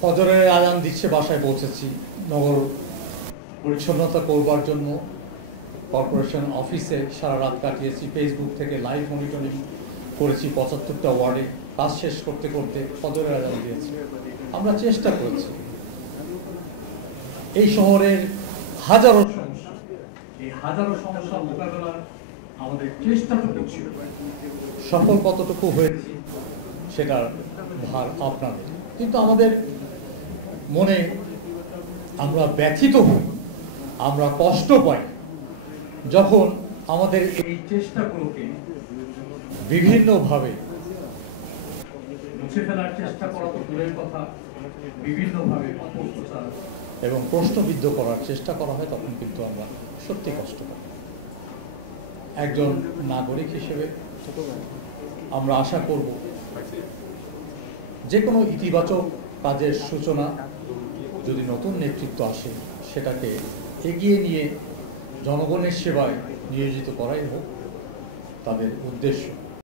ফজরের আজান দিচ্ছে, বাসায় পৌঁছেছি। নগর পরিচ্ছন্নতা করবার জন্য কর্পোরেশন অফিসে সারা রাত কাটিয়েছি। ফেসবুক থেকে লাইভ মনিটরিং করেছি ৭৫টা ওয়ার্ডে। কাজ শেষ করতে করতে ফজরের আজান দিয়েছি। আমরা চেষ্টা করেছি এই শহরের হাজারো সমস্যা, এই হাজারো সমস্যা মোকাবেলার আমাদের চেষ্টাটুকু ছিল। সফল কতটুকু হয়েছি সেটার ভার আপনাদের। কিন্তু আমাদের মনে আমরা ব্যথিত হই, আমরা কষ্ট পাই যখন আমাদের এই চেষ্টাগুলোকে বিভিন্নভাবে মুছে ফেলার চেষ্টা করা তো দূরের কথা, বিভিন্নভাবে অপপ্রচার এবং প্রশ্নবিদ্ধ করার চেষ্টা করা হয়। তখন কিন্তু আমরা সত্যি কষ্ট পাই। একজন নাগরিক হিসেবে আমরা আশা করব যে কোনো ইতিবাচক কাজের সূচনা যদি নতুন নেতৃত্ব আসে, সেটাকে এগিয়ে নিয়ে জনগণের সেবায় নিয়োজিত করাই হোক তাদের উদ্দেশ্য।